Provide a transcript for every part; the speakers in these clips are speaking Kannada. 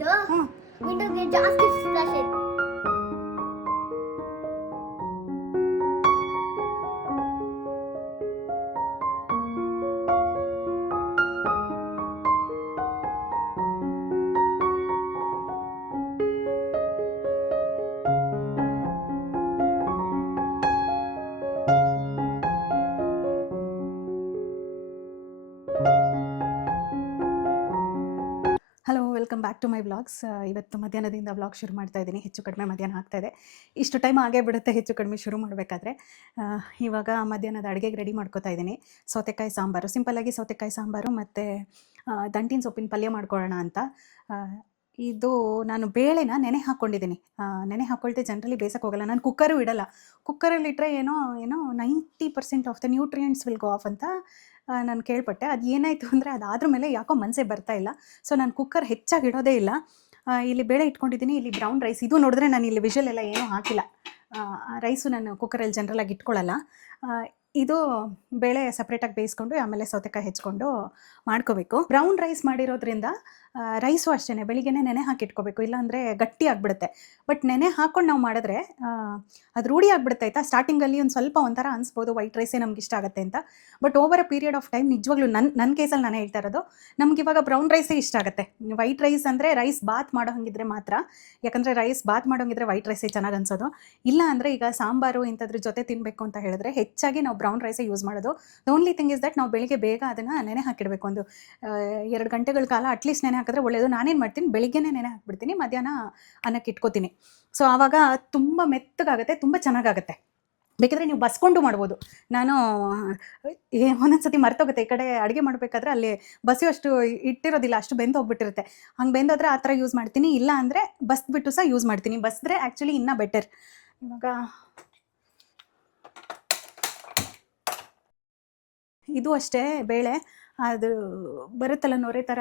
ವಿಂಡೋಗೆ ಜಾಸ್ತಿ ಸ್ಪ್ಲಾಶ್ ಆಯ್ತು. Hello, welcome back to my vlogs. ಇವತ್ತು ಮಧ್ಯಾಹ್ನದಿಂದ ವ್ಲಾಗ್ ಶುರು ಮಾಡ್ತಾ ಇದ್ದೀನಿ. ಹೆಚ್ಚು ಕಡಿಮೆ ಮಧ್ಯಾಹ್ನ ಆಗ್ತಾಯಿದೆ. ಇಷ್ಟು ಟೈಮ್ ಆಗೇ ಬಿಡುತ್ತೆ ಹೆಚ್ಚು ಕಡಿಮೆ ಶುರು ಮಾಡಬೇಕಾದ್ರೆ. ಇವಾಗ ಮಧ್ಯಾಹ್ನದ ಅಡುಗೆಗೆ ರೆಡಿ ಮಾಡ್ಕೋತಾ ಇದ್ದೀನಿ. ಸೌತೆಕಾಯಿ ಸಾಂಬಾರು, ಸಿಂಪಲ್ಲಾಗಿ ಸೌತೆಕಾಯಿ ಸಾಂಬಾರು ಮತ್ತು ದಂಟಿನ ಸೊಪ್ಪಿನ ಪಲ್ಯ ಮಾಡ್ಕೊಳ್ಳೋಣ ಅಂತ. ಇದು ನಾನು ಬೇಳೆನ ನೆನೆ ಹಾಕ್ಕೊಂಡಿದ್ದೀನಿ. ನೆನೆ ಹಾಕ್ಕೊಳ್ತೆ ಜನರಲಿ ಬೇಯಿಸೋಕೆ ಹೋಗಲ್ಲ. ನಾನು ಕುಕ್ಕರು ಇಡಲ್ಲ. ಕುಕ್ಕರಲ್ಲಿ ಇಟ್ಟರೆ ಏನೋ 90% of the nutrients will go of ಅಂತ ನಾನು ಕೇಳ್ಪಟ್ಟೆ. ಅದು ಏನಾಯಿತು ಅಂದರೆ ಅದಾದ್ರ ಮೇಲೆ ಯಾಕೋ ಮನಸ್ಸೇ ಬರ್ತಾ ಇಲ್ಲ. ಸೊ ನಾನು ಕುಕ್ಕರ್ ಹೆಚ್ಚಾಗಿ ಇಡೋದೇ ಇಲ್ಲ. ಇಲ್ಲಿ ಬೇಳೆ ಇಟ್ಕೊಂಡಿದ್ದೀನಿ. ಇಲ್ಲಿ ಬ್ರೌನ್ ರೈಸ್. ಇದು ನೋಡಿದ್ರೆ ನಾನು ಇಲ್ಲಿ ವಿಷಲ್ ಎಲ್ಲ ಏನೂ ಹಾಕಿಲ್ಲ. ರೈಸು ನಾನು ಕುಕ್ಕರಲ್ಲಿ ಜನರಲಾಗಿ ಇಟ್ಕೊಳ್ಳಲ್ಲ. ಇದು ಬೇಳೆ ಸಪ್ರೇಟಾಗಿ ಬೇಯಿಸ್ಕೊಂಡು ಆಮೇಲೆ ಸೌತೆಕಾಯಿ ಹೆಚ್ಕೊಂಡು ಮಾಡ್ಕೋಬೇಕು. ಬ್ರೌನ್ ರೈಸ್ ಮಾಡಿರೋದ್ರಿಂದ ರೈಸು ಅಷ್ಟೇ ಬೆಳಿಗ್ಗೆನೇ ನೆನೆ ಹಾಕಿ ಇಟ್ಕೋಬೇಕು, ಇಲ್ಲಾಂದರೆ ಗಟ್ಟಿ ಆಗಿಬಿಡುತ್ತೆ. ಬಟ್ ನೆನೆ ಹಾಕ್ಕೊಂಡು ನಾವು ಮಾಡಿದ್ರೆ ಅದು ರೂಢಿ ಆಗಿಬಿಡುತ್ತೆ ಆಯಿತಾ. ಸ್ಟಾರ್ಟಿಂಗಲ್ಲಿ ಒಂದು ಸ್ವಲ್ಪ ಒಂಥರ ಅನಿಸ್ಬೋದು ವೈಟ್ ರೈಸೇ ನಮ್ಗೆ ಇಷ್ಟ ಆಗುತ್ತೆ ಅಂತ. But over a period of time ನಿಜವಾಗ್ಲೂ ನನ್ನ ಕೇಸಲ್ಲಿ ನಾನು ಹೇಳ್ತಾ ಇರೋದು, ನಮ್ಗೆ ಇವಾಗ ಬ್ರೌನ್ ರೈಸೇ ಇಷ್ಟ ಆಗುತ್ತೆ. ವೈಟ್ ರೈಸ್ ಅಂದರೆ ರೈಸ್ ಬಾತ್ ಮಾಡೋ ಹಂಗಿದ್ರೆ ಮಾತ್ರ. ಯಾಕಂದರೆ ರೈಸ್ ಬಾತ್ ಮಾಡೋಂಗಿದ್ರೆ ವೈಟ್ ರೈಸೇ ಚೆನ್ನಾಗಿ ಅನ್ಸೋದು. ಇಲ್ಲ ಅಂದರೆ ಈಗ ಸಾಂಬಾರು ಇಂಥದ್ರ ಜೊತೆ ತಿನ್ನಬೇಕು ಅಂತ ಹೇಳಿದ್ರೆ ಹೆಚ್ಚಾಗಿ ನಾವು ಬ್ರೌನ್ ರೈಸೇ ಯೂಸ್ ಮಾಡೋದು. The only thing is that ನಾವು ಬೆಳಿಗ್ಗೆ ಬೇಗ ಅದನ್ನು ನೆನೆ ಹಾಕಿಡಬೇಕು. ಒಂದು 2 ಗಂಟೆಗಳ ಕಾಲ ಅಟ್ಲೀಸ್ಟ್ ನೆನೆ ಹಾಕಿದ್ರೆ ಒಳ್ಳೆಯದು. ನಾನೇನು ಮಾಡ್ತೀನಿ, ಬೆಳಿಗ್ಗೆನೇ ನೆನೆ ಹಾಕ್ಬಿಡ್ತೀನಿ, ಮಧ್ಯಾಹ್ನ ಅನ್ನಕ್ಕೆ ಇಟ್ಕೋತೀನಿ. ಸೊ ಆವಾಗ ತುಂಬ ಮೆತ್ತಗಾಗುತ್ತೆ, ತುಂಬ ಚೆನ್ನಾಗಾಗುತ್ತೆ. ಬೇಕಿದ್ರೆ ನೀವು ಬಸ್ಕೊಂಡು ಮಾಡ್ಬೋದು. ನಾನು ಒಂದೊಂದು ಸತಿ ಮರ್ತೋಗುತ್ತೆ. ಈ ಕಡೆ ಅಡುಗೆ ಮಾಡಬೇಕಾದ್ರೆ ಅಲ್ಲಿ ಬಸಿಯೋಷ್ಟು ಇಟ್ಟಿರೋದಿಲ್ಲ, ಅಷ್ಟು ಬೆಂದು ಹೋಗ್ಬಿಟ್ಟಿರುತ್ತೆ. ಹಂಗೆ ಬೆಂದೋದ್ರೆ ಆ ಥರ ಯೂಸ್ ಮಾಡ್ತೀನಿ. ಇಲ್ಲ ಅಂದರೆ ಬಸ್ಬಿಟ್ಟು ಸಹ ಯೂಸ್ ಮಾಡ್ತೀನಿ. ಬಸಿದ್ರೆ ಆ್ಯಕ್ಚುಲಿ ಇನ್ನೂ ಬೆಟರ್. ಇವಾಗ ಇದು ಅಷ್ಟೇ ಬೇಳೆ, ಅದು ಬರುತ್ತಲ್ಲ ನೊರೆ ಥರ,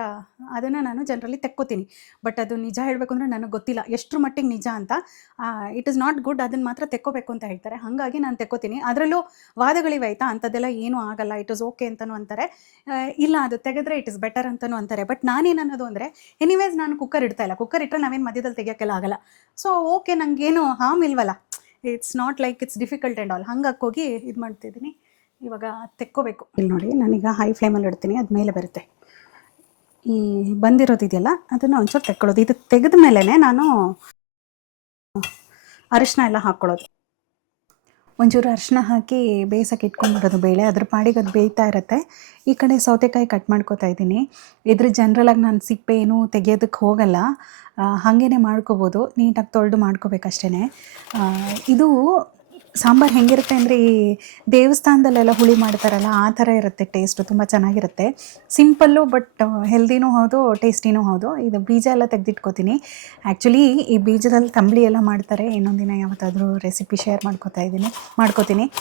ಅದನ್ನು ನಾನು ಜನರಲಿ ತೆಕ್ಕೋತೀನಿ. ಬಟ್ ಅದು ನಿಜ ಹೇಳಬೇಕು ಅಂದರೆ ನನಗೆ ಗೊತ್ತಿಲ್ಲ ಎಷ್ಟರ ಮಟ್ಟಿಗೆ ನಿಜ ಅಂತ. ಇಟ್ ಇಸ್ ನಾಟ್ ಗುಡ್, ಅದನ್ನು ಮಾತ್ರ ತೆಕ್ಕೋಬೇಕು ಅಂತ ಹೇಳ್ತಾರೆ. ಹಾಗಾಗಿ ನಾನು ತೆಕ್ಕೋತೀನಿ. ಅದರಲ್ಲೂ ವಾದಗಳಿವೆ ಆಯಿತಾ, ಅಂಥದ್ದೆಲ್ಲ ಏನೂ ಆಗಲ್ಲ, ಇಟ್ ಇಸ್ ಓಕೆ ಅಂತಲೂ ಅಂತಾರೆ. ಇಲ್ಲ ಅದು ತೆಗೆದ್ರೆ ಇಟ್ ಇಸ್ ಬೆಟರ್ ಅಂತಲೂ ಅಂತಾರೆ. ಬಟ್ ನಾನೇನು ಅನ್ನೋದು ಅಂದರೆ, ಎನಿವೇಸ್ ನಾನು ಕುಕ್ಕರ್ ಇಡ್ತಾ ಇಲ್ಲ. ಕುಕ್ಕರ್ ಇಟ್ಟರೆ ನಾವೇನು ಮಧ್ಯದಲ್ಲಿ ತೆಗಿಯೋಕ್ಕೆಲ್ಲ ಆಗಲ್ಲ. ಸೊ ಓಕೆ, ನನಗೇನು ಹಾರ್ಮ್ ಇಲ್ವಲ್ಲ. It's not like it's difficult and all. ಹಂಗಾಗಿ ಹೋಗಿ ಇದು ಮಾಡ್ತಿದ್ದೀನಿ. ಇವಾಗ ತೆಕ್ಕೋಬೇಕು. ಇಲ್ಲಿ ನೋಡಿ, ನಾನೀಗ ಹೈ ಫ್ಲೇಮಲ್ಲಿ ಇಡ್ತೀನಿ, ಅದು ಮೇಲೆ ಬರುತ್ತೆ. ಈ ಬಂದಿರೋದಿದೆಯಲ್ಲ ಅದನ್ನು ಒಂಚೂರು ತೆಕ್ಕೊಳ್ಳೋದು. ಇದು ತೆಗೆದ ಮೇಲೇ ನಾನು ಅರಿಶಿನ ಎಲ್ಲ ಹಾಕ್ಕೊಳ್ಳೋದು. ಒಂಚೂರು ಅರಿಶಿನ ಹಾಕಿ ಬೇಯಿಸೋಕೆ ಇಟ್ಕೊಂಡ್ಬಿಡೋದು ಬೇಳೆ. ಅದ್ರ ಪಾಡಿಗೆ ಅದು ಬೇಯ್ತಾ ಇರುತ್ತೆ. ಈ ಕಡೆ ಸೌತೆಕಾಯಿ ಕಟ್ ಮಾಡ್ಕೊತಾ ಇದ್ದೀನಿ. ಇದ್ರ ಜನರಲಾಗಿ ನಾನು ಸಿಪ್ಪೆ ಏನೂ ತೆಗಿಯೋದಕ್ಕೆ ಹೋಗಲ್ಲ, ಹಾಗೇ ಮಾಡ್ಕೋಬೋದು. ನೀಟಾಗಿ ತೊಳೆದು ಮಾಡ್ಕೋಬೇಕಷ್ಟೇ. ಇದು ಸಾಂಬಾರು ಹೆಂಗಿರುತ್ತೆ ಅಂದರೆ, ಈ ದೇವಸ್ಥಾನದಲ್ಲೆಲ್ಲ ಹುಳಿ ಮಾಡ್ತಾರಲ್ಲ ಆ ಥರ ಇರುತ್ತೆ. ಟೇಸ್ಟು ತುಂಬ ಚೆನ್ನಾಗಿರುತ್ತೆ. ಸಿಂಪಲ್ಲು, ಬಟ್ ಹೆಲ್ದಿನೂ ಹೌದು, ಟೇಸ್ಟಿನೂ ಹೌದು. ಇದು ಬೀಜ ಎಲ್ಲ ತೆಗೆದಿಟ್ಕೋತೀನಿ. ಆ್ಯಕ್ಚುಲಿ ಈ ಬೀಜದಲ್ಲಿ ತಂಬಳಿ ಎಲ್ಲ ಮಾಡ್ತಾರೆ. ಇನ್ನೊಂದಿನ ಯಾವತ್ತಾದರೂ ರೆಸಿಪಿ ಶೇರ್ ಮಾಡ್ಕೋತೀನಿ.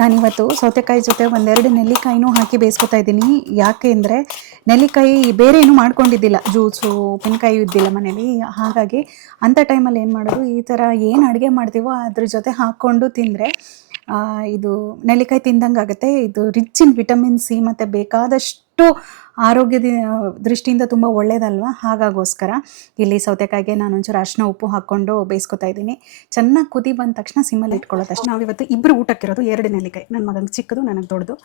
ನಾನಿವತ್ತು ಸೌತೆಕಾಯಿ ಜೊತೆ 1-2 ನೆಲ್ಲಿಕಾಯಿನೂ ಹಾಕಿ ಬೇಯಿಸ್ಕೊತಾ ಇದ್ದೀನಿ. ಯಾಕೆ ಅಂದರೆ ನೆಲ್ಲಿಕಾಯಿ ಬೇರೆ ಏನೂ ಮಾಡ್ಕೊಂಡಿದ್ದಿಲ್ಲ, ಜ್ಯೂಸು ಉಪ್ಪಿನಕಾಯಿ ಇದ್ದಿಲ್ಲ ಮನೇಲಿ. ಹಾಗಾಗಿ ಅಂಥ ಟೈಮಲ್ಲಿ ಏನು ಮಾಡೋದು, ಈ ಥರ ಏನು ಅಡುಗೆ ಮಾಡ್ತೀವೋ ಅದ್ರ ಜೊತೆ ಹಾಕ್ಕೊಂಡು ತಿಂದರೆ ಇದು ನೆಲ್ಲಿಕಾಯಿ ತಿಂದಂಗೆ ಆಗುತ್ತೆ. ಇದು ರಿಚ್ ಇನ್ ವಿಟಮಿನ್ ಸಿ ಮತ್ತು ಬೇಕಾದಷ್ಟು ಆರೋಗ್ಯದ ದೃಷ್ಟಿಯಿಂದ ತುಂಬ ಒಳ್ಳೆಯದಲ್ವ. ಹಾಗಾಗೋಸ್ಕರ ಇಲ್ಲಿ ಸೌತೆಕಾಯಿಗೆ ನಾನು ಒಂಚೂರು ಅರಿಶಿನ ಉಪ್ಪು ಹಾಕ್ಕೊಂಡು ಬೇಯಿಸ್ಕೊತಾ ಇದ್ದೀನಿ. ಚೆನ್ನಾಗಿ ಕುದಿ ಬಂದ ತಕ್ಷಣ ಸಿಮ್ಮಲ್ಲಿ ಇಟ್ಕೊಳ್ಳೋ ತಕ್ಷಣ, ನಾವಿವತ್ತು ಇಬ್ಬರು ಊಟಕ್ಕಿರೋದು 2 ನೆಲ್ಲಿಕಾಯಿ. ನನ್ನ ಮಗನಿಗೆ ಚಿಕ್ಕದು, ನನಗೆ ದೊಡ್ಡದು.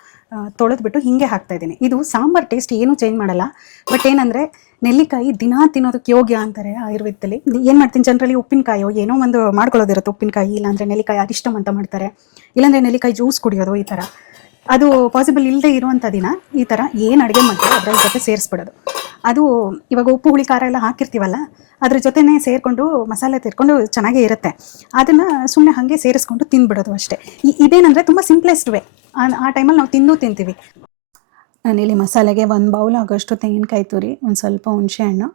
ತೊಳೆದ್ಬಿಟ್ಟು ಹೀಗೆ ಹಾಕ್ತಾಯಿದ್ದೀನಿ. ಇದು ಸಾಂಬಾರು ಟೇಸ್ಟ್ ಏನೂ ಚೇಂಜ್ ಮಾಡಲ್ಲ. ಬಟ್ ಏನಂದರೆ ನೆಲ್ಲಿಕಾಯಿ ದಿನ ತಿನ್ನೋದಕ್ಕೆ ಯೋಗ್ಯ ಅಂತಾರೆ ಆಯುರ್ವೇದದಲ್ಲಿ. ಏನು ಮಾಡ್ತೀನಿ, ಜನರಲಿ ಉಪ್ಪಿನಕಾಯೋ ಏನೋ ಒಂದು ಮಾಡ್ಕೊಳ್ಳೋದಿರುತ್ತೆ. ಉಪ್ಪಿನಕಾಯಿ, ಇಲ್ಲಾಂದರೆ ನೆಲ್ಲಿಕಾಯಿ ಅರಿಷ್ಟಮ್ ಅಂತ ಮಾಡ್ತಾರೆ, ಇಲ್ಲಾಂದರೆ ನೆಲ್ಲಿಕಾಯಿ ಜ್ಯೂಸ್ ಕುಡಿಯೋದು. ಈ ಥರ ಅದು ಪಾಸಿಬಲ್ ಇಲ್ಲದೆ ಇರುವಂಥ ದಿನ ಈ ಥರ ಏನು ಅಡುಗೆ ಮಾಡ್ತೀವಿ ಅದರ ಜೊತೆ ಸೇರಿಸ್ಬಿಡೋದು. ಅದು ಇವಾಗ ಉಪ್ಪು ಹುಳಿ ಖಾರ ಎಲ್ಲ ಹಾಕಿರ್ತೀವಲ್ಲ, ಅದ್ರ ಜೊತೆನೇ ಸೇರಿಕೊಂಡು ಮಸಾಲೆ ತಿರ್ಕೊಂಡು ಚೆನ್ನಾಗೇ ಇರುತ್ತೆ. ಅದನ್ನು ಸುಮ್ಮನೆ ಹಾಗೆ ಸೇರಿಸ್ಕೊಂಡು ತಿಂದ್ಬಿಡೋದು ಅಷ್ಟೇ. ಇದೇನಂದರೆ ತುಂಬ ಸಿಂಪ್ಲೆಸ್ಟ್ ವೇ. ಆ ಟೈಮಲ್ಲಿ ನಾವು ತಿಂತೀವಿ. ನಾನಿಲ್ಲಿ ಮಸಾಲೆಗೆ 1 ಬೌಲ್ ಆಗೋಷ್ಟು ತೆಂಗಿನಕಾಯಿ ತುರಿ, ಒಂದು ಸ್ವಲ್ಪ ಹುಣಸೆಹಣ್ಣು,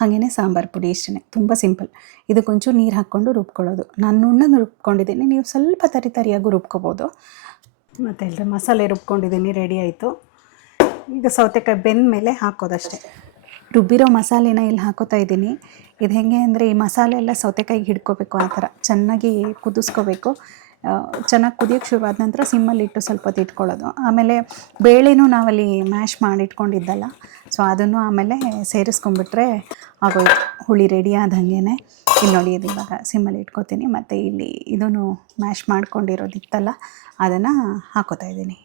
ಹಾಗೆಯೇ ಸಾಂಬಾರು ಪುಡಿ, ಇಷ್ಟೇ. ತುಂಬ ಸಿಂಪಲ್. ಇದಕ್ಕೊಂಚೂರು ನೀರು ಹಾಕ್ಕೊಂಡು ರುಬ್ಕೊಳ್ಳೋದು. ನಾನು ನುಣ್ಣಗೆ ರುಬ್ಕೊಂಡಿದ್ದೀನಿ, ನೀವು ಸ್ವಲ್ಪ ತರಿಯಾಗೂ ರುಬ್ಕೋಬೋದು. ಮತ್ತು ಇಲ್ಲದೆ ಮಸಾಲೆ ರುಬ್ಕೊಂಡಿದ್ದೀನಿ, ರೆಡಿ ಆಯಿತು. ಈಗ ಸೌತೆಕಾಯಿ ಬೆಂದ ಮೇಲೆ ಹಾಕೋದಷ್ಟೇ. ರುಬ್ಬಿರೋ ಮಸಾಲೆನ ಇಲ್ಲಿ ಹಾಕೋತಾ ಇದ್ದೀನಿ. ಇದು ಹೇಗೆ ಅಂದರೆ, ಈ ಮಸಾಲೆ ಎಲ್ಲ ಸೌತೆಕಾಯಿಗೆ ಹಿಡ್ಕೋಬೇಕು. ಆ ಥರ ಚೆನ್ನಾಗಿ ಕುದಿಸ್ಕೋಬೇಕು. ಚೆನ್ನಾಗಿ ಕುದಿಯೋಕ್ಕೆ ಶುರುವಾದ ನಂತರ ಸಿಮ್ಮಲ್ಲಿಟ್ಟು ಸ್ವಲ್ಪ ಹೊತ್ತು ಇಟ್ಕೊಳ್ಳೋದು. ಆಮೇಲೆ ಬೇಳೆನೂ ನಾವಲ್ಲಿ ಮ್ಯಾಶ್ ಮಾಡಿ ಇಟ್ಕೊಂಡಿದ್ದಲ್ಲ, ಸೊ ಅದನ್ನು ಆಮೇಲೆ ಸೇರಿಸ್ಕೊಂಡ್ಬಿಟ್ರೆ ಆಗೋಯ್ತು, ಹುಳಿ ರೆಡಿ ಆದಂಗೆ. ಇಲ್ಲಿ ನೋಡಿ, ಇದು ಇವಾಗ ಸಿಮ್ಮಲ್ಲಿ ಇಟ್ಕೊತೀನಿ. ಮತ್ತು ಇಲ್ಲಿ ಇದನ್ನು ಮ್ಯಾಶ್ ಮಾಡ್ಕೊಂಡಿರೋದಿತ್ತಲ್ಲ ಅದನ್ನು ಹಾಕೋತಾ ಇದ್ದೀನಿ.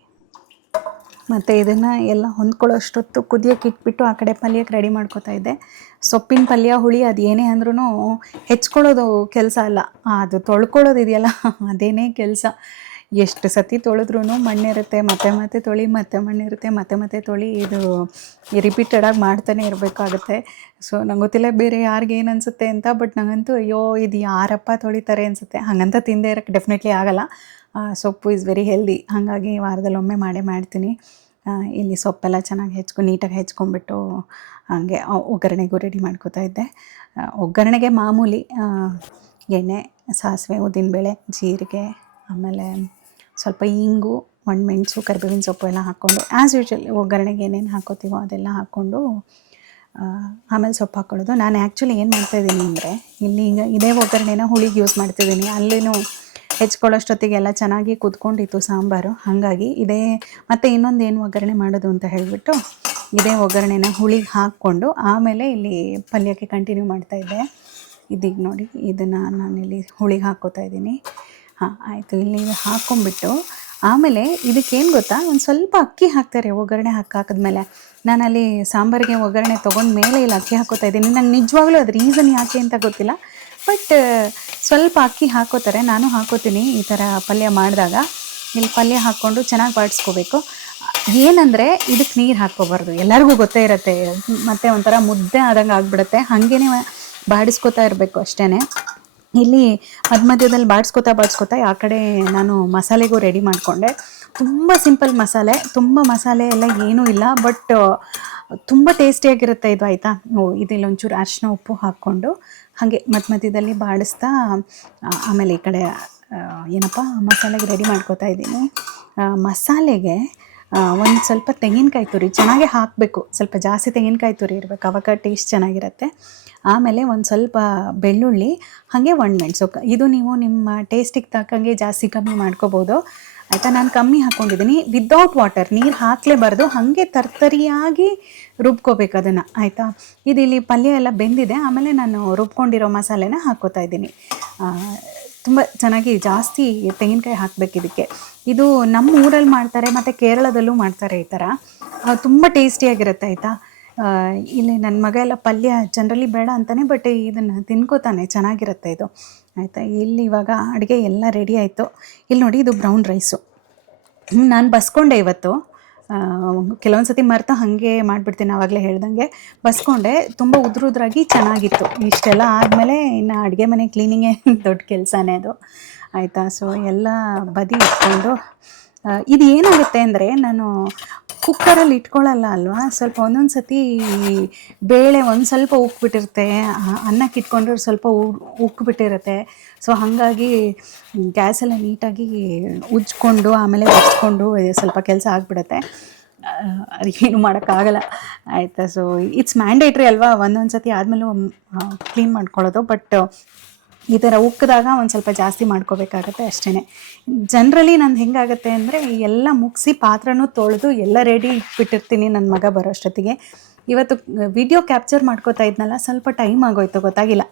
ಮತ್ತು ಇದನ್ನು ಎಲ್ಲ ಹೊಂದ್ಕೊಳ್ಳೋಷ್ಟೊತ್ತು ಕುದಿಯೋಕ್ಕೆ ಇಟ್ಬಿಟ್ಟು ಆ ಕಡೆ ಪಲ್ಯಕ್ಕೆ ರೆಡಿ ಮಾಡ್ಕೋತಾ ಇದ್ದೆ. ಸೊಪ್ಪಿನ ಪಲ್ಯ ಹುಳಿ ಅದು ಏನೇ ಅಂದ್ರೂ ಹೆಚ್ಕೊಳ್ಳೋದು ಕೆಲಸ ಅಲ್ಲ, ಅದು ತೊಳ್ಕೊಳ್ಳೋದಿದೆಯಲ್ಲ ಅದೇನೇ ಕೆಲಸ. ಎಷ್ಟು ಸತಿ ತೊಳೆದ್ರೂ ಮಣ್ಣಿರುತ್ತೆ, ಮತ್ತೆ ತೊಳಿ, ಮತ್ತೆ ಮಣ್ಣಿರುತ್ತೆ, ಮತ್ತೆ ತೊಳಿ. ಇದು ರಿಪೀಟೆಡಾಗಿ ಮಾಡ್ತಾನೆ ಇರಬೇಕಾಗುತ್ತೆ. ಸೊ ನಂಗೆ ಗೊತ್ತಿಲ್ಲ ಬೇರೆ ಯಾರಿಗೆ ಏನು ಅನಿಸುತ್ತೆ ಅಂತ, ಬಟ್ ನನಗಂತೂ ಅಯ್ಯೋ ಇದು ಯಾರಪ್ಪ ತೊಳಿತಾರೆ ಅನಿಸುತ್ತೆ. ಹಾಗಂತ ತಿಂದೇ ಇರೋಕ್ಕೆ ಡೆಫಿನೆಟ್ಲಿ ಆಗೋಲ್ಲ. ಸೊಪ್ಪು ಈಸ್ ವೆರಿ ಹೆಲ್ದಿ, ಹಾಗಾಗಿ ವಾರದಲ್ಲೊಮ್ಮೆ ಮಾಡ್ತೀನಿ. ಇಲ್ಲಿ ಸೊಪ್ಪೆಲ್ಲ ಚೆನ್ನಾಗಿ ನೀಟಾಗಿ ಹೆಚ್ಕೊಂಡ್ಬಿಟ್ಟು ಹಾಗೆ ಒಗ್ಗರಣೆಗೂ ರೆಡಿ ಮಾಡ್ಕೋತಾ ಇದ್ದೆ. ಒಗ್ಗರಣೆಗೆ ಮಾಮೂಲಿ ಎಣ್ಣೆ, ಸಾಸಿವೆ, ಉದ್ದಿನಬೇಳೆ, ಜೀರಿಗೆ, ಆಮೇಲೆ ಸ್ವಲ್ಪ ಇಂಗು, ಒಣಮೆಣಸು, ಕರಿಬೇವಿನ ಸೊಪ್ಪು ಎಲ್ಲ ಹಾಕ್ಕೊಂಡು ಆ್ಯಸ್ ಯೂಶ್ವಲ್ ಒಗ್ಗರಣೆಗೆ ಏನೇನು ಹಾಕೋತೀವೋ ಅದೆಲ್ಲ ಹಾಕ್ಕೊಂಡು ಆಮೇಲೆ ಸೊಪ್ಪು ಹಾಕ್ಕೊಳ್ಳೋದು. ನಾನು ಆ್ಯಕ್ಚುಲಿ ಏನು ಮಾಡ್ತಾಯಿದ್ದೀನಿ ಅಂದರೆ, ಇಲ್ಲಿ ಈಗ ಇದೇ ಒಗ್ಗರಣೆನ ಹುಳಿಗೆ ಯೂಸ್ ಮಾಡ್ತಿದ್ದೀನಿ. ಅಲ್ಲಿನೂ ಹೆಚ್ಕೊಳ್ಳೋಷ್ಟೊತ್ತಿಗೆಲ್ಲ ಚೆನ್ನಾಗಿ ಕುದ್ಕೊಂಡಿತ್ತು ಸಾಂಬಾರು, ಹಾಗಾಗಿ ಇದೇ. ಮತ್ತು ಇನ್ನೊಂದು ಏನು ಒಗ್ಗರಣೆ ಮಾಡೋದು ಅಂತ ಹೇಳಿಬಿಟ್ಟು ಇದೇ ಒಗ್ಗರಣೆನ ಹುಳಿಗೆ ಹಾಕ್ಕೊಂಡು ಆಮೇಲೆ ಇಲ್ಲಿ ಪಲ್ಯಕ್ಕೆ ಕಂಟಿನ್ಯೂ ಮಾಡ್ತಾಯಿದ್ದೆ. ಇದೀಗ ನೋಡಿ, ಇದನ್ನು ನಾನಿಲ್ಲಿ ಹುಳಿಗೆ ಹಾಕ್ಕೋತಾ ಇದ್ದೀನಿ. ಹಾಂ ಆಯಿತು, ಇಲ್ಲಿ ಹಾಕ್ಕೊಂಬಿಟ್ಟು ಆಮೇಲೆ ಇದಕ್ಕೇನು ಗೊತ್ತಾ, ಒಂದು ಸ್ವಲ್ಪ ಅಕ್ಕಿ ಹಾಕ್ತಾರೆ ಒಗ್ಗರಣೆ ಹಾಕಿದ್ಮೇಲೆ. ನಾನಲ್ಲಿ ಸಾಂಬಾರಿಗೆ ಒಗ್ಗರಣೆ ತೊಗೊಂಡ ಮೇಲೆ ಇಲ್ಲಿ ಅಕ್ಕಿ ಹಾಕ್ಕೋತಾ ಇದ್ದೀನಿ. ನಂಗೆ ನಿಜವಾಗ್ಲೂ ಅದು ರೀಸನ್ ಯಾಕೆ ಅಂತ ಗೊತ್ತಿಲ್ಲ, ಬಟ್ ಸ್ವಲ್ಪ ಅಕ್ಕಿ ಹಾಕೋತಾರೆ. ನಾನು ಹಾಕೋತೀನಿ ಈ ಥರ ಪಲ್ಯ ಮಾಡಿದಾಗ. ಇಲ್ಲಿ ಪಲ್ಯ ಹಾಕ್ಕೊಂಡು ಚೆನ್ನಾಗಿ ಬಾಡಿಸ್ಕೋಬೇಕು. ಏನಂದರೆ ಇದಕ್ಕೆ ನೀರು ಹಾಕ್ಕೋಬಾರ್ದು, ಎಲ್ಲರಿಗೂ ಗೊತ್ತೇ ಇರುತ್ತೆ. ಮತ್ತು ಒಂಥರ ಮುದ್ದೆ ಆದಂಗೆ ಆಗಿಬಿಡುತ್ತೆ. ಹಾಗೇ ಬಾಡಿಸ್ಕೋತಾ ಇರಬೇಕು ಅಷ್ಟೇ. ಇಲ್ಲಿ ಮಧ್ಯದಲ್ಲಿ ಬಾಡಿಸ್ಕೋತಾ ಆ ಕಡೆ ನಾನು ಮಸಾಲೆಗೂ ರೆಡಿ ಮಾಡಿಕೊಂಡೆ. ತುಂಬ ಸಿಂಪಲ್ ಮಸಾಲೆ, ತುಂಬ ಮಸಾಲೆ ಎಲ್ಲ ಏನೂ ಇಲ್ಲ, ಬಟ್ ತುಂಬ ಟೇಸ್ಟಿಯಾಗಿರುತ್ತೆ ಇದು. ಆಯಿತಾ, ಇದರಲ್ಲಿ ಒಂಚೂರು ಅರಿಶಿನ, ಉಪ್ಪು ಹಾಕ್ಕೊಂಡು ಹಾಗೆ ಮಧ್ಯದಲ್ಲಿ ಬಾಡಿಸ್ತಾ ಆಮೇಲೆ ಈ ಕಡೆ ಏನಪ್ಪ ಮಸಾಲೆಗೆ ರೆಡಿ ಮಾಡ್ಕೋತಾ ಇದ್ದೀನಿ. ಮಸಾಲೆಗೆ ಒಂದು ಸ್ವಲ್ಪ ತೆಂಗಿನಕಾಯಿ ತುರಿ ಚೆನ್ನಾಗೇ ಹಾಕಬೇಕು, ಸ್ವಲ್ಪ ಜಾಸ್ತಿ ತೆಂಗಿನಕಾಯಿ ತುರಿ ಇರಬೇಕು, ಆವಾಗ ಟೇಸ್ಟ್ ಚೆನ್ನಾಗಿರುತ್ತೆ. ಆಮೇಲೆ ಒಂದು ಸ್ವಲ್ಪ ಬೆಳ್ಳುಳ್ಳಿ, ಹಾಗೆ ಒಣಮೆಣಸು. ಇದು ನೀವು ನಿಮ್ಮ ಟೇಸ್ಟಿಗೆ ತಕ್ಕಂಗೆ ಜಾಸ್ತಿ ಕಮ್ಮಿ ಮಾಡ್ಕೋಬೋದು. ಆಯಿತಾ, ನಾನು ಕಮ್ಮಿ ಹಾಕ್ಕೊಂಡಿದ್ದೀನಿ. ವಿದೌಟ್ ವಾಟರ್, ನೀರು ಹಾಕಲೇಬಾರ್ದು, ಹಾಗೆ ತರ್ತರಿಯಾಗಿ ರುಬ್ಕೋಬೇಕು ಅದನ್ನು. ಆಯಿತಾ, ಇದು ಇಲ್ಲಿ ಪಲ್ಯ ಎಲ್ಲ ಬೆಂದಿದೆ. ಆಮೇಲೆ ನಾನು ರುಬ್ಕೊಂಡಿರೋ ಮಸಾಲೆನ ಹಾಕ್ಕೋತಾ ಇದ್ದೀನಿ. ತುಂಬ ಚೆನ್ನಾಗಿ ಜಾಸ್ತಿ ತೆಂಗಿನಕಾಯಿ ಹಾಕಬೇಕು ಇದಕ್ಕೆ. ಇದು ನಮ್ಮ ಊರಲ್ಲಿ ಮಾಡ್ತಾರೆ, ಮತ್ತು ಕೇರಳದಲ್ಲೂ ಮಾಡ್ತಾರೆ ಈ ಥರ. ತುಂಬ ಟೇಸ್ಟಿಯಾಗಿರುತ್ತೆ. ಆಯಿತಾ, ಇಲ್ಲಿ ನನ್ನ ಮಗ ಎಲ್ಲ ಪಲ್ಯ ಜನರಲಿ ಬೇಡ ಅಂತಾನೆ, ಬಟ್ ಇದನ್ನು ತಿನ್ಕೋತಾನೆ, ಚೆನ್ನಾಗಿರುತ್ತೆ ಇದು. ಆಯಿತಾ, ಇಲ್ಲಿ ಇವಾಗ ಅಡುಗೆ ಎಲ್ಲ ರೆಡಿ ಆಯಿತು. ಇಲ್ಲಿ ನೋಡಿ, ಇದು ಬ್ರೌನ್ ರೈಸು ನಾನು ಬಸ್ಕೊಂಡೆ ಇವತ್ತು. ಕೆಲವೊಂದು ಸತಿ ಮರೆತು ಹಾಗೆ ಮಾಡಿಬಿಡ್ತೀನಿ, ಆವಾಗಲೇ ಹೇಳ್ದಂಗೆ ಬಸ್ಕೊಂಡೆ. ತುಂಬ ಉದ್ರಾಗಿ ಚೆನ್ನಾಗಿತ್ತು. ಇಷ್ಟೆಲ್ಲ ಆದಮೇಲೆ ಇನ್ನು ಅಡುಗೆ ಮನೆ ಕ್ಲೀನಿಂಗೇ ದೊಡ್ಡ ಕೆಲಸನೇ ಅದು. ಆಯಿತಾ, ಸೊ ಎಲ್ಲ ಬದಿ ಇಟ್ಕೊಂಡು ಇದು ಏನಾಗುತ್ತೆ ಅಂದರೆ, ನಾನು ಕುಕ್ಕರಲ್ಲಿ ಇಟ್ಕೊಳ್ಳಲ್ಲ ಅಲ್ವಾ, ಸ್ವಲ್ಪ ಒಂದೊಂದು ಸತಿ ಬೇಳೆ ಒಂದು ಸ್ವಲ್ಪ ಉಕ್ಬಿಟ್ಟಿರುತ್ತೆ, ಅನ್ನಕ್ಕೆ ಇಟ್ಕೊಂಡ್ರೆ ಸ್ವಲ್ಪ ಉಕ್ಬಿಟ್ಟಿರುತ್ತೆ. ಸೊ ಹಾಗಾಗಿ ಗ್ಯಾಸೆಲ್ಲ ನೀಟಾಗಿ ಉಜ್ಕೊಂಡು ಆಮೇಲೆ ಒರೆಸ್ಕೊಂಡು ಸ್ವಲ್ಪ ಕೆಲಸ ಆಗಿಬಿಡುತ್ತೆ. ಏನು ಮಾಡೋಕ್ಕಾಗಲ್ಲ. ಆಯಿತಾ, ಸೊ ಇಟ್ಸ್ ಮ್ಯಾಂಡೇಟ್ರಿ ಅಲ್ವಾ, ಒಂದೊಂದು ಸತಿ ಆದಮೇಲೂ ಕ್ಲೀನ್ ಮಾಡ್ಕೊಳ್ಳೋದು. ಬಟ್ ಈ ಥರ ಉಕ್ಕಿದಾಗ ಒಂದು ಸ್ವಲ್ಪ ಜಾಸ್ತಿ ಮಾಡ್ಕೋಬೇಕಾಗತ್ತೆ ಅಷ್ಟೇ. ಜನರಲಿ ನಂದು ಹೆಂಗಾಗುತ್ತೆ ಅಂದರೆ, ಎಲ್ಲ ಮುಗಿಸಿ ಪಾತ್ರನೂ ತೊಳೆದು ಎಲ್ಲ ರೆಡಿ ಇಟ್ಬಿಟ್ಟಿರ್ತೀನಿ ನನ್ನ ಮಗ ಬರೋ ಅಷ್ಟೊತ್ತಿಗೆ. ಇವತ್ತು ವಿಡಿಯೋ ಕ್ಯಾಪ್ಚರ್ ಮಾಡ್ಕೋತಾ ಇದ್ನಲ್ಲ, ಸ್ವಲ್ಪ ಟೈಮ್ ಆಗೋಯ್ತು, ಗೊತ್ತಾಗಿಲ್ಲ.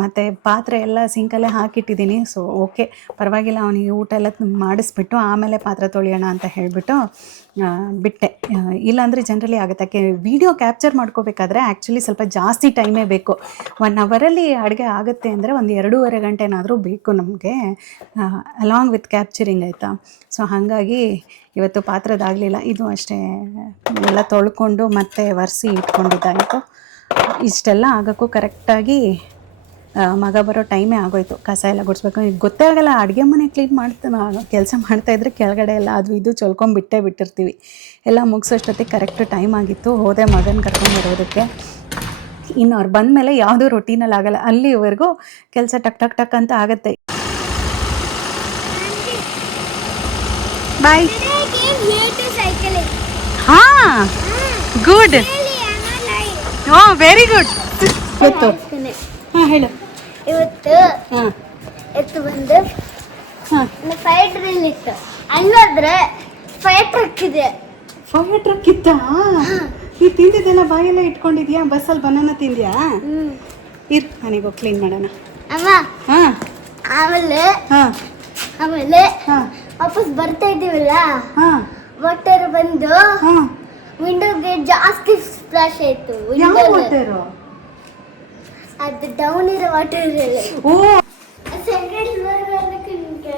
ಮತ್ತು ಪಾತ್ರೆ ಎಲ್ಲ ಸಿಂಕಲ್ಲೇ ಹಾಕಿಟ್ಟಿದ್ದೀನಿ. ಸೊ ಓಕೆ, ಪರವಾಗಿಲ್ಲ, ಅವನಿಗೆ ಊಟ ಎಲ್ಲ ಮಾಡಿಸ್ಬಿಟ್ಟು ಆಮೇಲೆ ಪಾತ್ರೆ ತೊಳೆಯೋಣ ಅಂತ ಹೇಳಿಬಿಟ್ಟು ಬಿಟ್ಟೆ. ಇಲ್ಲಾಂದರೆ ಜನರಲಿ ಆಗುತ್ತೆ. ಯಾಕೆ ವಿಡಿಯೋ ಕ್ಯಾಪ್ಚರ್ ಮಾಡ್ಕೋಬೇಕಾದ್ರೆ ಆ್ಯಕ್ಚುಲಿ ಸ್ವಲ್ಪ ಜಾಸ್ತಿ ಟೈಮೇ ಬೇಕು. 1 ಅವರಲ್ಲಿ ಅಡುಗೆ ಆಗುತ್ತೆ ಅಂದರೆ ಒಂದು 2.5 ಗಂಟೆನಾದರೂ ಬೇಕು ನಮಗೆ, ಅಲಾಂಗ್ ವಿತ್ ಕ್ಯಾಪ್ಚರಿಂಗ್. ಆಯಿತಾ, ಸೊ ಹಾಗಾಗಿ ಇವತ್ತು ಪಾತ್ರದಾಗಲಿಲ್ಲ. ಇದು ಅಷ್ಟೇ, ಎಲ್ಲ ತೊಳ್ಕೊಂಡು ಮತ್ತೆ ಒರೆಸಿ ಇಟ್ಕೊಂಡಿದ್ದಾಯಿತು. ಇಷ್ಟೆಲ್ಲ ಆಗೋಕ್ಕೂ ಕರೆಕ್ಟಾಗಿ ಮಗ ಬರೋ ಟೈಮೇ ಆಗೋಯ್ತು. ಕಸ ಎಲ್ಲ ಗುಡಿಸ್ಬೇಕು. ಈಗ ಗೊತ್ತೇ ಆಗಲ್ಲ, ಅಡುಗೆ ಮನೆ ಕ್ಲೀನ್ ಕೆಲಸ ಮಾಡ್ತಾಯಿದ್ರೆ ಕೆಳಗಡೆ ಎಲ್ಲ ಅದು ಇದು ಬಿಟ್ಟಿರ್ತೀವಿ. ಎಲ್ಲ ಮುಗಿಸೋಷ್ಟೊತ್ತಿಗೆ ಕರೆಕ್ಟ್ ಟೈಮ್ ಆಗಿತ್ತು. ಹೋದೆ ಮಗನ ಕರ್ಕೊಂಡ್ಬರೋದಕ್ಕೆ. ಇನ್ನು ಅವ್ರು ಬಂದಮೇಲೆ ಯಾವುದೂ ರೊಟೀನಲ್ಲಿ ಆಗಲ್ಲ, ಅಲ್ಲಿವರೆಗೂ ಕೆಲಸ ಟಕ್ ಟಕ್ ಟಕ್ ಅಂತ ಆಗುತ್ತೆ. ಬಾಯ್. ಹಾಂ, ಗುಡ್. ಓ, ವೆರಿ ಗುಡ್. ಗೊತ್ತು. ಹಾಂ, ಹೇಳು. ಇವತ್ತು ಎತ್ತು ಬಂದು ಹಾಂ, ಫೈರ್ ಡ್ರಿಲ್ ಇತ್ತು. ಅಲ್ಲಾದ್ರೆ ಫೈರ್ ಟ್ರಕ್ ಇದೆ. ಫೈರ್ ಟ್ರಕ್ ಇತ್ತಾ? ನೀ ತಿಂದಿದ್ದೆಲ್ಲ ಬಾಯೆಲ್ಲ ಇಟ್ಕೊಂಡಿದ್ಯಾ? ಬಸ್ಸಲ್ಲಿ ಬನಾನ ತಿಂದ್ಯಾ? ಇರು, ನನಗೆ ಕ್ಲೀನ್ ಮಾಡೋಣ. ಅಮ್ಮ ಹಾಂ ಆಮೇಲೆ ಹಾಂ ಆಮೇಲೆ ಹಾಂ ವಾಪಸ್ ಬರ್ತಾ ಇದೀವಲ್ಲ, ಹಾಂ ವಾಟರ್ ಬಂದು ಹಾಂ. ವಿಂಡೋಗೆ ಜಾಸ್ತಿ ಸ್ಪ್ಲಾಶ್ ಆಯ್ತು. ಯಾವ ವಿಂಡೋ ವಾಟರು? ಅದು ಡೌನ್ ಇರೋ ವಾಟರ್ ಓ, ಸೆಕೆಂಡ್ ಬರೋದಕ್ಕೆ ನಿಮಗೆ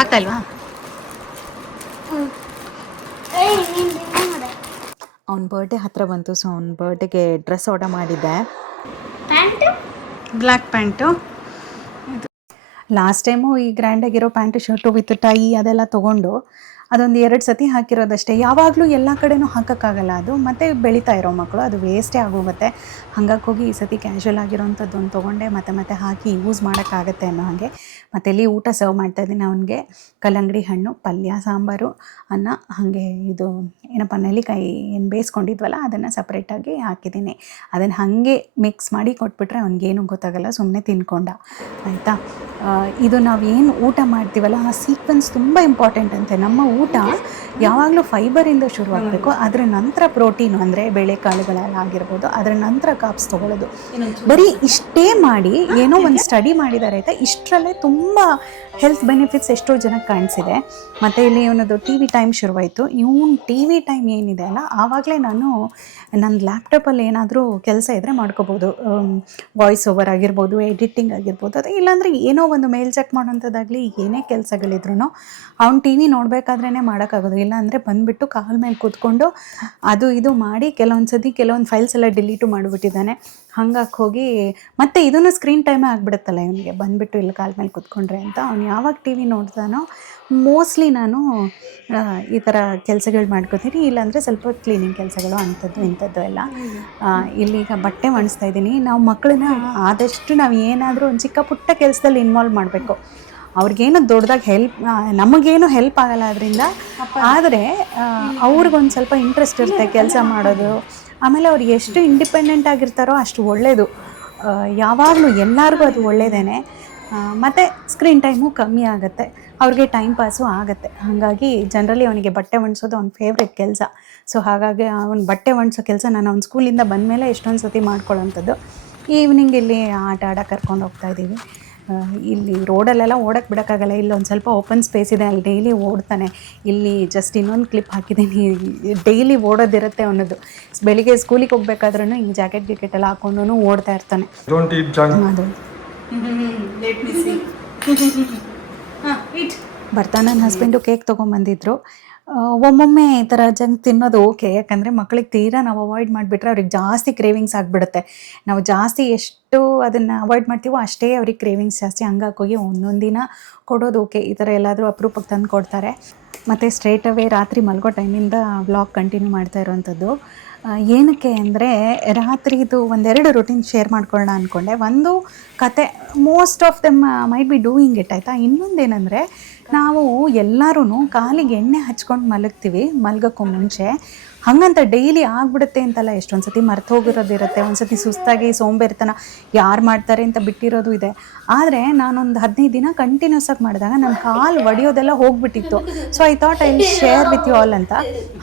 ಆಗ್ತಾ ಇಲ್ವಾ? ಅವ್ನ ಬರ್ಡೇ ಹತ್ರ ಬಂತು. ಸೊ ಅವ್ನ ಬರ್ಡೇಗೆ ಡ್ರೆಸ್ ಆರ್ಡರ್ ಮಾಡಿದ್ದೆ. Pant black pant. Last time ಈ ಗ್ರ್ಯಾಂಡಾಗಿರೋ ಪ್ಯಾಂಟು ಶರ್ಟು ವಿತ್ ಟೈ ಅದೆಲ್ಲ ತೊಗೊಂಡು ಅದೊಂದು 2 ಸತಿ ಹಾಕಿರೋದಷ್ಟೇ. ಯಾವಾಗಲೂ ಎಲ್ಲ ಕಡೆನೂ ಹಾಕೋಕ್ಕಾಗಲ್ಲ ಅದು, ಮತ್ತು ಬೆಳೀತಾ ಇರೋ ಮಕ್ಕಳು ಅದು ವೇಸ್ಟೇ ಆಗೋಗುತ್ತೆ. ಹಾಗಾಗಿ ಹೋಗಿ ಈ ಸತಿ ಕ್ಯಾಶುವಲ್ ಆಗಿರೋಂಥದ್ದು ಒಂದು ತೊಗೊಂಡೆ, ಮತ್ತೆ ಹಾಕಿ ಯೂಸ್ ಮಾಡೋಕ್ಕಾಗತ್ತೆ ಅನ್ನೋ ಹಾಗೆ. ಮತ್ತು ಇಲ್ಲಿ ಊಟ ಸರ್ವ್ ಮಾಡ್ತಾಯಿದ್ದೀನಿ ಅವನಿಗೆ. ಕಲ್ಲಂಗಡಿ ಹಣ್ಣು, ಪಲ್ಯ, ಸಾಂಬಾರು, ಅನ್ನ, ಹಾಗೆ ಇದು ಏನಪ್ಪ ನೆಲ್ಲಿಕಾಯಿ ಏನು ಬೇಯಿಸ್ಕೊಂಡಿದ್ವಲ್ಲ ಅದನ್ನು ಸಪ್ರೇಟಾಗಿ ಹಾಕಿದ್ದೀನಿ. ಅದನ್ನು ಹಾಗೆ ಮಿಕ್ಸ್ ಮಾಡಿ ಕೊಟ್ಬಿಟ್ರೆ ಅವ್ನಿಗೇನು ಗೊತ್ತಾಗಲ್ಲ, ಸುಮ್ಮನೆ ತಿನ್ಕೊಂಡ. ಆಯಿತಾ? ಇದು ನಾವು ಏನು ಊಟ ಮಾಡ್ತೀವಲ್ಲ ಆ ಸೀಕ್ವೆನ್ಸ್ ತುಂಬ ಇಂಪಾರ್ಟೆಂಟ್ ಅಂತೆ. ನಮ್ಮ ಊಟ ಯಾವಾಗಲೂ ಫೈಬರಿಂದ ಶುರುವಾಗಬೇಕು, ಅದರ ನಂತರ ಪ್ರೋಟೀನು ಅಂದರೆ ಬೇಳೆಕಾಳುಗಳೆಲ್ಲ ಆಗಿರ್ಬೋದು, ಅದರ ನಂತರ ಕಾಪ್ಸ್ ತೊಗೊಳ್ಳೋದು. ಬರೀ ಇಷ್ಟೇ ಮಾಡಿ ಏನೋ ಒಂದು ಸ್ಟಡಿ ಮಾಡಿದ್ದಾರೆ ಆಯಿತಾ. ಇಷ್ಟರಲ್ಲೇ ತುಂಬ ಹೆಲ್ತ್ ಬೆನಿಫಿಟ್ಸ್ ಎಷ್ಟೋ ಜನಕ್ಕೆ ಕಾಣಿಸಿದೆ. ಮತ್ತು ಇಲ್ಲಿ ಇವನದು ಟಿ ವಿ ಟೈಮ್ ಶುರುವಾಯಿತು. ಇವನು ಟಿ ವಿ ಟೈಮ್ ಏನಿದೆ ಅಲ್ಲ, ಆವಾಗಲೇ ನಾನು ನನ್ನ ಲ್ಯಾಪ್ಟಾಪಲ್ಲಿ ಏನಾದರೂ ಕೆಲಸ ಇದ್ದರೆ ಮಾಡ್ಕೋಬೋದು. ವಾಯ್ಸ್ ಓವರ್ ಆಗಿರ್ಬೋದು, ಎಡಿಟಿಂಗ್ ಆಗಿರ್ಬೋದು, ಅದು ಇಲ್ಲಾಂದರೆ ಏನೋ ಒಂದು ಮೇಲ್ ಚೆಕ್ ಮಾಡೋಂಥದ್ದಾಗಲಿ, ಏನೇ ಕೆಲಸಗಳಿದ್ರೂ ಅವ್ನು ಟಿ ವಿ ನೋಡಬೇಕಾದ್ರೇ ಮಾಡೋಕ್ಕಾಗೋದು. ಇಲ್ಲಾಂದರೆ ಬಂದುಬಿಟ್ಟು ಕಾಲ ಮೇಲೆ ಕೂತ್ಕೊಂಡು ಅದು ಇದು ಮಾಡಿ ಕೆಲವೊಂದು ಫೈಲ್ಸ್ ಎಲ್ಲ ಡಿಲೀಟು ಮಾಡಿಬಿಟ್ಟಿದ್ದಾನೆ. ಹಂಗಾಗಿ ಹೋಗಿ ಮತ್ತು ಇದನ್ನು ಸ್ಕ್ರೀನ್ ಟೈಮೇ ಆಗಿಬಿಡುತ್ತಲ್ಲ ಇವನಿಗೆ, ಬಂದುಬಿಟ್ಟು ಇಲ್ಲಿ ಕಾಲ ಮೇಲೆ ಕೂತ್ಕೊಂಡ್ರೆ ಅಂತ. ಅವ್ನು ಯಾವಾಗ ಟಿ ವಿ ನೋಡ್ತಾನೋ ಮೋಸ್ಟ್ಲಿ ನಾನು ಈ ಥರ ಕೆಲಸಗಳು ಮಾಡ್ಕೋತೀನಿ, ಇಲ್ಲಾಂದರೆ ಸ್ವಲ್ಪ ಕ್ಲೀನಿಂಗ್ ಕೆಲಸಗಳು ಅಂಥದ್ದು ಇಂಥದ್ದು ಎಲ್ಲ. ಇಲ್ಲೀಗ ಬಟ್ಟೆ ಒಣಸ್ತಾ ಇದ್ದೀನಿ. ನಾವು ಮಕ್ಕಳನ್ನ ಆದಷ್ಟು ನಾವು ಏನಾದರೂ ಒಂದು ಚಿಕ್ಕ ಪುಟ್ಟ ಕೆಲಸದಲ್ಲಿ ಇನ್ವಾಲ್ವ್ ಮಾಡಬೇಕು. ಅವ್ರಿಗೇನು ದೊಡ್ಡದಾಗಿ ನಮಗೇನು ಹೆಲ್ಪ್ ಆಗಲ್ಲ ಅದರಿಂದ, ಆದರೆ ಅವ್ರಿಗೊಂದು ಸ್ವಲ್ಪ ಇಂಟ್ರೆಸ್ಟ್ ಇರುತ್ತೆ ಕೆಲಸ ಮಾಡೋದು. ಆಮೇಲೆ ಅವ್ರು ಎಷ್ಟು ಇಂಡಿಪೆಂಡೆಂಟ್ ಆಗಿರ್ತಾರೋ ಅಷ್ಟು ಒಳ್ಳೆಯದು. ಯಾವಾಗಲೂ ಎಲ್ಲರಿಗೂ ಅದು ಒಳ್ಳೆಯದೇ. ಮತ್ತು ಸ್ಕ್ರೀನ್ ಟೈಮು ಕಮ್ಮಿ ಆಗುತ್ತೆ, ಅವ್ರಿಗೆ ಟೈಮ್ ಪಾಸು ಆಗುತ್ತೆ. ಹಾಗಾಗಿ ಜನರಲಿ ಅವನಿಗೆ ಬಟ್ಟೆ ಒಣಸೋದು ಅವ್ನ ಫೇವ್ರೆಟ್ ಕೆಲಸ. ಸೊ ಹಾಗಾಗಿ ಅವ್ನು ಬಟ್ಟೆ ಒಣಸೋ ಕೆಲಸ ನಾನು ಅವ್ನ ಸ್ಕೂಲಿಂದ ಬಂದಮೇಲೆ ಎಷ್ಟೊಂದು ಸತಿ ಮಾಡ್ಕೊಳ್ಳೋಂಥದ್ದು. ಈವ್ನಿಂಗ್ ಇಲ್ಲಿ ಆಟ ಆಡೋಕೆ ಕರ್ಕೊಂಡು ಹೋಗ್ತಾಯಿದ್ದೀವಿ. ಇಲ್ಲಿ ರೋಡಲ್ಲೆಲ್ಲ ಓಡೋಕ್ಕೆ ಬಿಡೋಕ್ಕಾಗಲ್ಲ, ಇಲ್ಲೊಂದು ಸ್ವಲ್ಪ ಓಪನ್ ಸ್ಪೇಸ್ ಇದೆ, ಅಲ್ಲಿ ಡೈಲಿ ಓಡ್ತಾನೆ. ಇಲ್ಲಿ ಜಸ್ಟ್ ಇನ್ನೊಂದು ಕ್ಲಿಪ್ ಹಾಕಿದ್ದೀನಿ, ಡೈಲಿ ಓಡೋದಿರುತ್ತೆ ಅವನದು. ಬೆಳಿಗ್ಗೆ ಸ್ಕೂಲಿಗೆ ಹೋಗ್ಬೇಕಾದ್ರೂ ಈ ಜಾಕೆಟ್ ಎಲ್ಲ ಹಾಕ್ಕೊಂಡು ಓಡ್ತಾ ಇರ್ತಾನೆ. ಅದು ಬರ್ತಾ ನನ್ನ ಹಸ್ಬೆಂಡು ಕೇಕ್ ತೊಗೊಂಬಂದಿದ್ರು. ಒಮ್ಮೊಮ್ಮೆ ಈ ಥರ ಜಂಕ್ ತಿನ್ನೋದು ಓಕೆ, ಯಾಕಂದರೆ ಮಕ್ಕಳಿಗೆ ತೀರಾ ನಾವು ಅವಾಯ್ಡ್ ಮಾಡಿಬಿಟ್ರೆ ಅವ್ರಿಗೆ ಜಾಸ್ತಿ ಕ್ರೇವಿಂಗ್ಸ್ ಆಗಿಬಿಡುತ್ತೆ. ನಾವು ಜಾಸ್ತಿ ಎಷ್ಟು ಅದನ್ನು ಅವಾಯ್ಡ್ ಮಾಡ್ತೀವೋ ಅಷ್ಟೇ ಅವ್ರಿಗೆ ಕ್ರೇವಿಂಗ್ಸ್ ಜಾಸ್ತಿ. ಹಂಗಾಗಿ ಹೋಗಿ ಒಂದೊಂದು ದಿನ ಕೊಡೋದು ಓಕೆ. ಈ ಥರ ಎಲ್ಲಾದರೂ ಅಪರೂಪಕ್ಕೆ ತಂದು ಕೊಡ್ತಾರೆ. ಮತ್ತು ಸ್ಟ್ರೇಟ್ ಅವೇ ರಾತ್ರಿ ಮಲ್ಗೋ ಟೈಮಿಂದ ವ್ಲಾಗ್ ಕಂಟಿನ್ಯೂ ಮಾಡ್ತಾ ಇರೋವಂಥದ್ದು. ಏನಕ್ಕೆ ಅಂದರೆ ರಾತ್ರಿದು 1-2 ರೂಟೀನ್ ಶೇರ್ ಮಾಡ್ಕೊಳ್ಳೋಣ ಅಂದ್ಕೊಂಡೆ. ಒಂದು ಕತೆ, most of them might be doing it ಆಯಿತಾ. ಇನ್ನೊಂದೇನೆಂದರೆ ನಾವು ಎಲ್ಲರೂ ಕಾಲಿಗೆ ಎಣ್ಣೆ ಹಚ್ಕೊಂಡು ಮಲಗ್ತೀವಿ ಮಲ್ಗೋಕ್ಕೂ ಮುಂಚೆ. ಹಾಗಂತ ಡೈಲಿ ಆಗಿಬಿಡುತ್ತೆ ಅಂತಲ್ಲ, ಎಷ್ಟೊಂದು ಸತಿ ಮರ್ತು ಹೋಗಿರೋದಿರುತ್ತೆ, ಒಂದು ಸತಿ ಸುಸ್ತಾಗಿ ಸೋಂಬೇರಿತನ ಯಾರು ಮಾಡ್ತಾರೆ ಅಂತ ಬಿಟ್ಟಿರೋದು ಇದೆ. ಆದರೆ ನಾನೊಂದು 15 ದಿನ ಕಂಟಿನ್ಯೂಸ್ ಆಗಿ ಮಾಡಿದಾಗ ನನ್ನ ಕಾಲು ಒಡೆಯೋದೆಲ್ಲ ಹೋಗ್ಬಿಟ್ಟಿತ್ತು. So I thought I will share with you all ಅಂತ.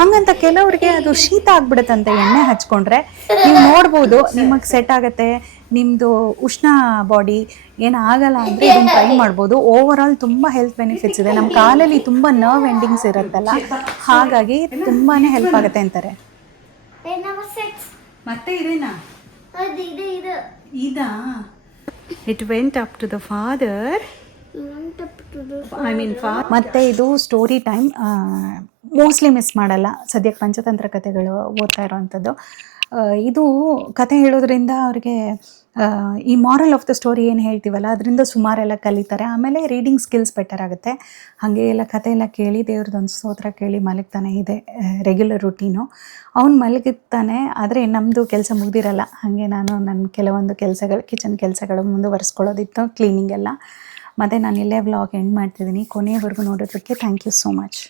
ಹಾಗಂತ ಕೆಲವರಿಗೆ ಅದು ಶೀತ ಆಗಿಬಿಡುತ್ತಂತೆ ಎಣ್ಣೆ ಹಚ್ಕೊಂಡ್ರೆ. ನೀವು ನೋಡ್ಬೋದು, ನಿಮಗೆ ಸೆಟ್ ಆಗುತ್ತೆ, ನಿಮ್ಮದು ಉಷ್ಣ ಬಾಡಿ ಏನು ಆಗಲ್ಲ ಅಂದರೆ ಇದನ್ನು ಟ್ರೈ ಮಾಡ್ಬೋದು. ಓವರ್ ಆಲ್ ತುಂಬ ಹೆಲ್ತ್ ಬೆನಿಫಿಟ್ಸ್ ಇದೆ. ನಮ್ಮ ಕಾಲಲ್ಲಿ ತುಂಬ ನರ್ವ್ ಎಂಡಿಂಗ್ಸ್ ಇರುತ್ತಲ್ಲ, ಹಾಗಾಗಿ ತುಂಬಾ ಹೆಲ್ಪ್ ಆಗುತ್ತೆ ಅಂತಾರೆ. ಮತ್ತೆ ಇದೇನಾ ಇದಾ? It went up to the father, ಮತ್ತು ಇದು ಸ್ಟೋರಿ ಟೈಮ್ ಮೋಸ್ಟ್ಲಿ ಮಿಸ್ ಮಾಡಲ್ಲ. ಸದ್ಯಕ್ಕೆ ಪಂಚತಂತ್ರ ಕಥೆಗಳು ಓದ್ತಾ ಇರೋವಂಥದ್ದು. ಇದು ಕತೆ ಹೇಳೋದ್ರಿಂದ ಅವ್ರಿಗೆ ಈ ಮಾರಲ್ ಆಫ್ ದ ಸ್ಟೋರಿ ಏನು ಹೇಳ್ತೀವಲ್ಲ ಅದರಿಂದ ಸುಮಾರೆಲ್ಲ ಕಲಿತಾರೆ. ಆಮೇಲೆ ರೀಡಿಂಗ್ ಸ್ಕಿಲ್ಸ್ ಬೆಟರ್ ಆಗುತ್ತೆ. ಹಾಗೆ ಎಲ್ಲ ಕತೆ ಎಲ್ಲ ಕೇಳಿ ದೇವ್ರದ್ದೊಂದು ಸ್ತೋತ್ರ ಕೇಳಿ ಮಲಗ್ತಾನೆ. ಇದೆ ರೆಗ್ಯುಲರ್ ರುಟೀನು. ಅವ್ನು ಮಲಗಿರ್ತಾನೆ, ಆದರೆ ನಮ್ಮದು ಕೆಲಸ ಮುಗ್ದಿರಲ್ಲ. ಹಾಗೆ ನಾನು ನನ್ನ ಕೆಲವೊಂದು ಕೆಲಸಗಳು, ಕಿಚನ್ ಕೆಲಸಗಳು ಮುಂದುವರಿಸ್ಕೊಳ್ಳೋದಿತ್ತು, ಕ್ಲೀನಿಂಗ್ ಎಲ್ಲ. ಮತ್ತು ನಾನು ಇಲ್ಲೇ ವ್ಲಾಗ್ ಎಂಡ್ ಮಾಡ್ತಿದ್ದೀನಿ. ಕೊನೆಯವರೆಗೂ ನೋಡೋದಕ್ಕೆ ಥ್ಯಾಂಕ್ ಯು ಸೋ ಮಚ್.